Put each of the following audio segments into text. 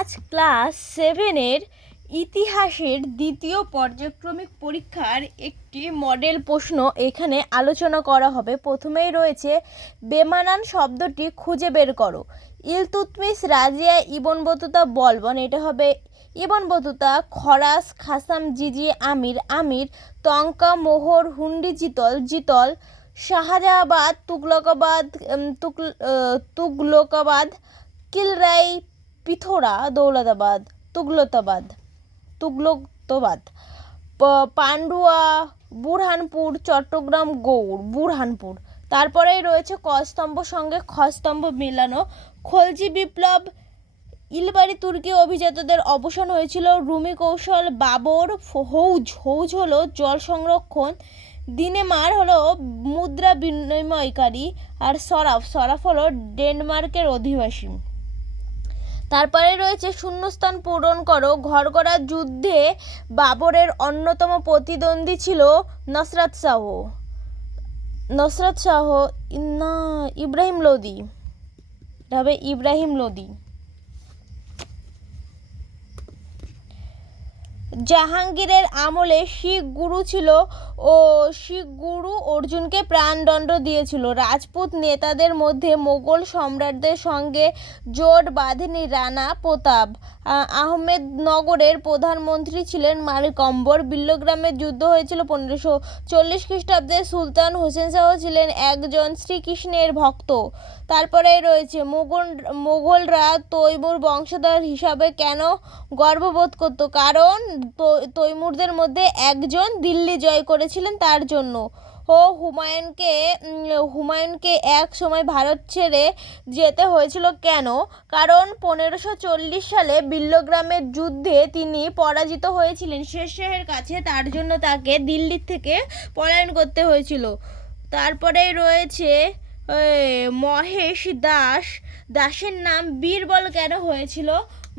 আজ ক্লাস 7-এর ইতিহাসের দ্বিতীয় পর্যায়ক্রমিক পরীক্ষার একটি মডেল প্রশ্ন এখানে আলোচনা করা হবে। প্রথমেই রয়েছে বেমানান শব্দটি খুঁজে বের করো। Iltutmish, Razia, Ibn Battuta, Balban. এটা হবে ইবন বতুতা। খরাস, খাসাম, জিজি, আমির, আমির, তঙ্কা, মোহর, হুন্ডি, জিতল, জিতল, শাহজাহাবাদ, তুগলকাবাদ, কিলরাই, পিথোরা, দৌলতাবাদ, তুগলকবাদ, পান্ডুয়া, বুরহানপুর, চট্টগ্রাম, গৌড়, বুরহানপুর। তারপরেই রয়েছে ক স্তম্ভ সঙ্গে খ স্তম্ভ মেলানো। খলজি বিপ্লব, ইলবারি তুর্কি অভিজাতদের অবসান হয়েছিল। রুমি কৌশল, বাবর, হৌজ হলো জল সংরক্ষণ। দিনেমার হলো মুদ্রা বিনিময়কারী। আর সরাফ হলো ডেনমার্কের অধিবাসী। তারপরে রয়েছে শূন্যস্থান পূরণ করো। ঘরগড়ার যুদ্ধে বাবরের অন্যতম প্রতিদ্বন্দ্বী ছিল নসরাত শাহ ইব্রাহিম লোদি। এটা হবে ইব্রাহিম লোদি। জাহাঙ্গীরের আমলে শিখ গুরু ছিল ও শিখ গুরু অর্জুনকে প্রাণদণ্ড দিয়েছিল। রাজপুত নেতাদের মধ্যে মোগল সম্রাটদের সঙ্গে জোট বাঁধেনি রানা প্রতাপ। আহমেদনগরের প্রধানমন্ত্রী ছিলেন মালিক অম্বর। বিল্লগ্রামের যুদ্ধ হয়েছিল 1540 খ্রিস্টাব্দে। সুলতান হোসেন শাহ ছিলেন একজন শ্রীকৃষ্ণের ভক্ত। তারপরে রয়েছে মোগলরা তৈমুর বংশধর হিসাবে কেন গর্ববোধ করত? কারণ তৈমুরদের মধ্যে একজন দিল্লি জয় করেছিলেন তার জন্য। হুমায়ুনকে এক সময় ভারত ছেড়ে যেতে হয়েছিল কেন? কারণ 1540 সালে বিল্লগ্রামের যুদ্ধে তিনি পরাজিত হয়েছিলেন শের শাহের কাছে, তার জন্য তাকে দিল্লি থেকে পলায়ন করতে হয়েছিল। তারপরে রয়েছে মহেশ দাসের নাম বীরবল কেন হয়েছিল?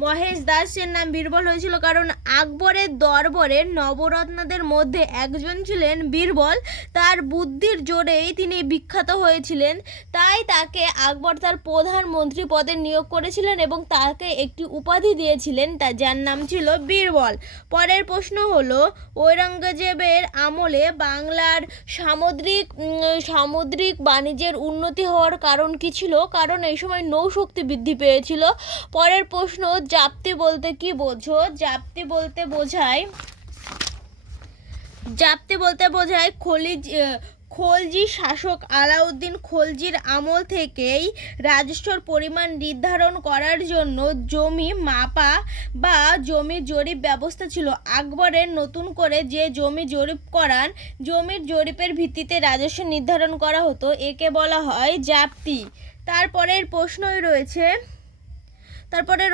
মহেশ দাসের নাম বীরবল হয়েছিল কারণ আকবরের দরবারের নবরত্নদের মধ্যে একজন ছিলেন বীরবল। তার বুদ্ধির জোরেই তিনি বিখ্যাত হয়েছিলেন, তাই তাকে আকবর তার প্রধানমন্ত্রী পদে নিয়োগ করেছিলেন এবং তাকে একটি উপাধি দিয়েছিলেন যার নাম ছিল বীরবল। পরের প্রশ্ন হলো ঔরঙ্গজেবের আমলে বাংলার সামুদ্রিক বাণিজ্যের উন্নতি হওয়ার কারণ কি ছিল? কারণ এই সময় নৌশক্তি বৃদ্ধি পেয়েছিল। পরের প্রশ্ন জাপ্তি বলতে কি বোঝো? জাপ্তি বলতে বোঝায় খলজি শাসক আলাউদ্দিন খলজির আমল থেকেই রাজস্বর পরিমাণ নির্ধারণ করার জন্য জমি মাপা বা জমি জরিপ ব্যবস্থা ছিল। আকবরের নতুন করে যে জমি জরিপ করান, জমির জরিপের ভিত্তিতে রাজস্ব নির্ধারণ করা হতো, একে বলা হয় জাপ্তি। তারপরে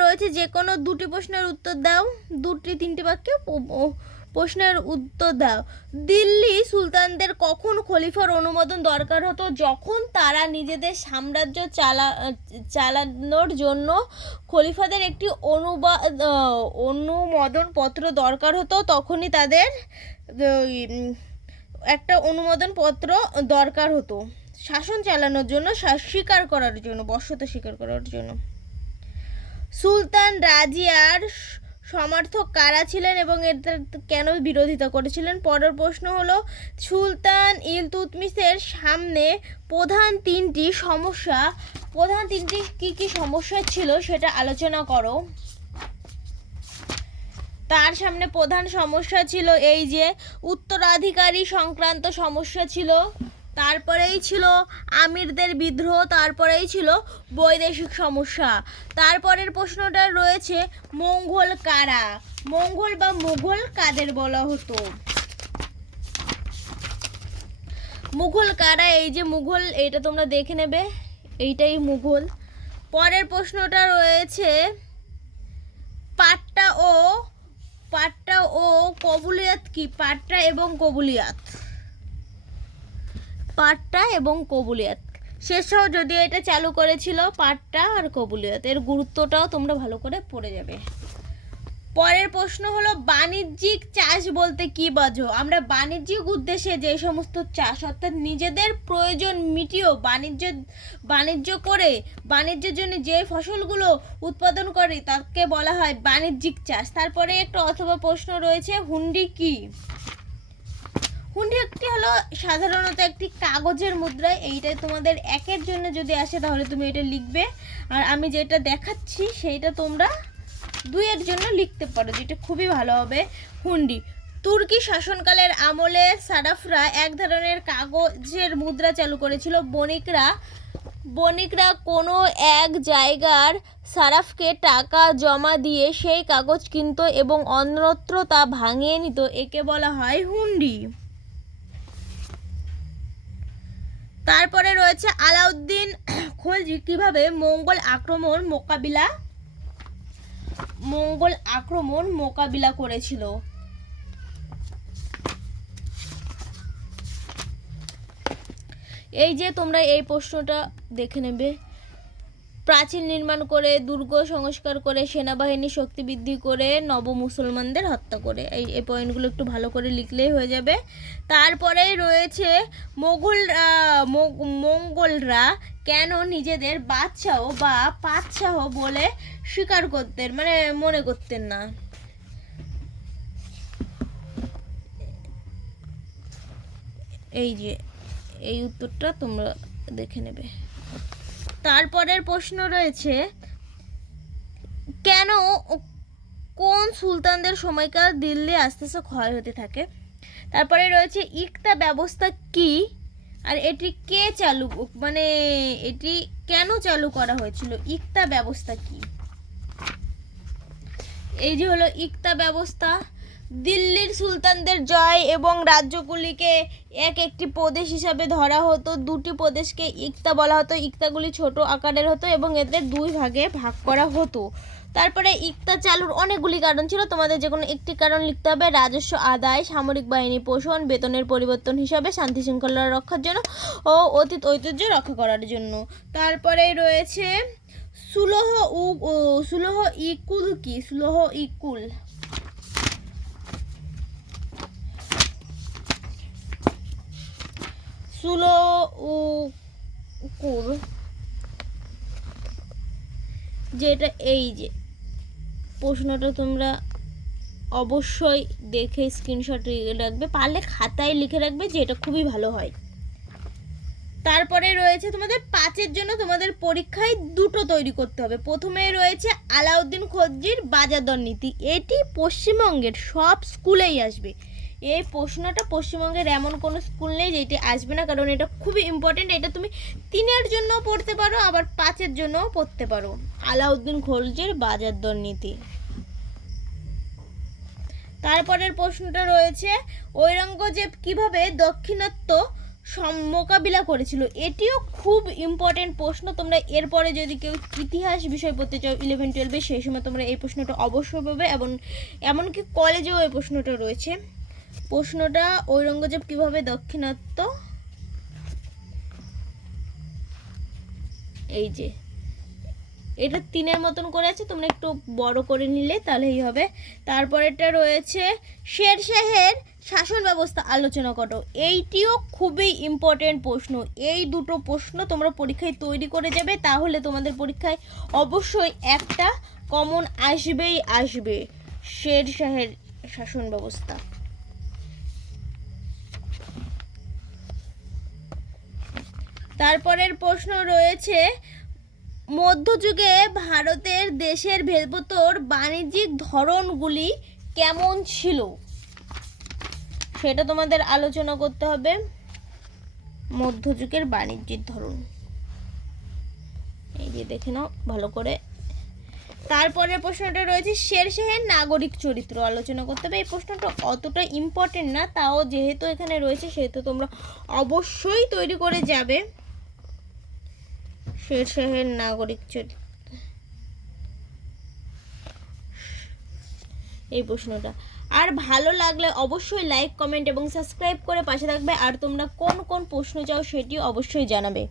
রয়েছে যে কোনো দুটি প্রশ্নের উত্তর দাও, 2-3 বাক্যে প্রশ্নের উত্তর দাও। দিল্লি সুলতানদের কখন খলিফার অনুমোদন দরকার হতো? যখন তারা নিজেদের সাম্রাজ্য চালানোর জন্য খলিফাদের একটি অনুমোদন পত্র দরকার হতো, তখনই তাদের একটা অনুমোদন পত্র দরকার হতো শাসন চালানোর জন্য, বর্ষতা স্বীকার করার জন্য। সুলতান রাজিয়ার সমর্থক কারা ছিলেন এবং এর কেন বিরোধিতা করেছিলেন? পরের প্রশ্ন হলো সুলতান ইলতুৎমিশের সামনে প্রধান তিনটি কি সমস্যা ছিল সেটা আলোচনা করো। তার সামনে প্রধান সমস্যা ছিল এই যে উত্তরাধিকারী সংক্রান্ত সমস্যা ছিল, তারপরেই ছিল আমিরদের বিদ্রোহ, তারপরেই ছিল বৈদেশিক সমস্যা। তারপরের প্রশ্নটা রয়েছে মঙ্গল কারা? মঙ্গল বা মুঘল কাদের বলা হতো? মুঘল কারা? এই যে মুঘল, এইটা তোমরা দেখে নেবে, এইটাই মুঘল। পরের প্রশ্নটা রয়েছে পাট্টা ও কবুলিয়াত কি? পাট্টা এবং কবুলিয়াত শের শাহ যদিও এটা চালু করেছিল, পাট্টা আর কবুলিয়াত, এর গুরুত্বটাও তোমরা ভালো করে পড়ে যাবে। পরের প্রশ্ন হলো বাণিজ্যিক চাষ বলতে কি বোঝো? আমরা বাণিজ্যিক উদ্দেশ্যে যে সমস্ত চাষ অর্থাৎ নিজেদের প্রয়োজন মিটিয়েও বাণিজ্য করে বাণিজ্যের জন্য যে ফসলগুলো উৎপাদন করে তাকে বলা হয় বাণিজ্যিক চাষ। তারপরে একটা অথবা প্রশ্ন রয়েছে, হুন্ডি কি? হুন্ডি একটি হলো সাধারণত একটি কাগজের মুদ্রা। এইটা তোমাদের একের জন্য যদি আসে তাহলে তুমি এটা লিখবে, আর আমি যেটা দেখাচ্ছি সেইটা তোমরা দুইয়ের জন্য লিখতে পারো, যেটা খুবই ভালো হবে। হুন্ডি তুর্কি শাসনকালের আমলে সারাফরা এক ধরনের কাগজের মুদ্রা চালু করেছিল। বণিকরা কোনো এক জায়গার সারাফকে টাকা জমা দিয়ে সেই কাগজ কিনত এবং অন্যত্র তা ভাঙিয়ে নিত, একে বলা হয় হুন্ডি। তারপরে রয়েছে আলাউদ্দিন খলজি কিভাবে মঙ্গল আক্রমণ মোকাবিলা করেছিল? এই যে তোমরা এই প্রশ্নটা দেখে নেবে। প্রাচীর নির্মাণ করে, দুর্গ সংস্কার করে, সেনাবাহিনী শক্তি বৃদ্ধি করে, নব মুসলমানদের হত্যা করে। এই পয়েন্টগুলো একটু ভালো করে লিখলেই হয়ে যাবে। তারপরেই রয়েছে মঙ্গলরা কেন নিজেদের বাদশাহ বা পাতশাহ বলে স্বীকার করতেন, মানে মনে করতেন না? এই যে এই উত্তরটা তোমরা দেখে নেবে। তারপরের প্রশ্ন রয়েছে, কেন কোন সুলতানদের সময়কাল দিল্লি আস্তে আস্তে ক্ষয় হতে থাকে? তারপরে রয়েছে ইকতা ব্যবস্থা কি, আর এটি এটি কেন চালু করা হয়েছিল? ইকতা ব্যবস্থা কি? এই যে হলো ইকতা ব্যবস্থা। দিল্লির সুলতানদের জয় এবং রাজ্যগুলিকে একটি প্রদেশ হিসাবে ধরা হতো। দুটি প্রদেশকে ইকতা বলা হতো। ইকতাগুলি ছোট আকারের হতো এবং এদের দুই ভাগে ভাগ করা হতো। তারপরে ইকতা চালুর অনেকগুলি কারণ ছিল, তোমাদের যে কোনো একটি কারণ লিখতে হবে। রাজস্ব আদায়, সামরিক বাহিনী পোষণ, বেতনের পরিবর্তন হিসাবে, শান্তি শৃঙ্খলা রক্ষার জন্য ও অতীত ঐতিহ্য রক্ষা করার জন্য। তারপরে রয়েছে সুলহ ইকুল কি? সুলহ ইকুল যেটা এই যে প্রশ্নটা তোমরা অবশ্যই দেখে স্ক্রিনশট রাখবে, পারলে খাতায় লিখে রাখবে, যে এটা খুবই ভালো হয়। তারপরে রয়েছে তোমাদের 5-এর জন্য তোমাদের পরীক্ষায় দুটো তৈরি করতে হবে। প্রথমে রয়েছে আলাউদ্দিন খলজির বাজার দর নীতি। এটি পশ্চিমবঙ্গের সব স্কুলেই আসবে। এই প্রশ্নটা পশ্চিমবঙ্গের এমন কোনো স্কুল নেই যেটি আসবে না, কারণ এটা খুবই ইম্পর্টেন্ট। এটা তুমি 3-এর জন্য পড়তে পারো, আবার 5-এর জন্যও পড়তে পারো। আলাউদ্দিন খলজির বাজার দর নীতি। তারপরের প্রশ্নটা রয়েছে ঔরঙ্গজেব কিভাবে দাক্ষিণাত্য মোকাবিলা করেছিল? এটিও খুব ইম্পর্টেন্ট প্রশ্ন। তোমরা এরপরে যদি কেউ ইতিহাস বিষয় পড়তে চাও 11-12-এ, সেই সময় তোমরা এই প্রশ্নটা অবশ্যই পাবে, এবং এমনকি কলেজেও এই প্রশ্নটা রয়েছে। প্রশ্নটা ঔরঙ্গজেব কিভাবে দাক্ষিণাত্য, এই যে এটা 3-এর মতন করে আছে, তোমরা একটু বড় করে নিলে তাহলেই হবে। তারপরেটা রয়েছে শেরশাহের শাসন ব্যবস্থা আলোচনা করো। এইটিও খুবই ইম্পর্টেন্ট প্রশ্ন। এই দুটো প্রশ্ন তোমরা পরীক্ষায় তৈরি করে যাবে, তাহলে তোমাদের পরীক্ষায় অবশ্যই একটা কমন আসবে। শেরশাহের শাসন ব্যবস্থা। তারপরের প্রশ্ন রয়েছে মধ্যযুগে ভারতের দেশের ভেতর বাণিজ্যিক ধরনগুলি কেমন ছিল? সেটা তোমাদের আলোচনা করতে হবে। মধ্যযুগের বাণিজ্যিক ধরন এই যে দেখে নাও ভালো করে। তারপরের প্রশ্নটা রয়েছে শেরশাহের নাগরিক চরিত্র আলোচনা করতে হবে। এই প্রশ্নটা অতটা ইম্পর্টেন্ট না, তাও যেহেতু এখানে রয়েছে সেহেতু তোমরা অবশ্যই তৈরি করে যাবে। শেরশাহের নাগরিক চরিত্র, এই প্রশ্নটা। আর ভালো লাগলে অবশ্যই লাইক, কমেন্ট এবং সাবস্ক্রাইব করে পাশে থাকবে। আর তোমরা কোন কোন প্রশ্ন চাও সেটিও অবশ্যই জানাবে।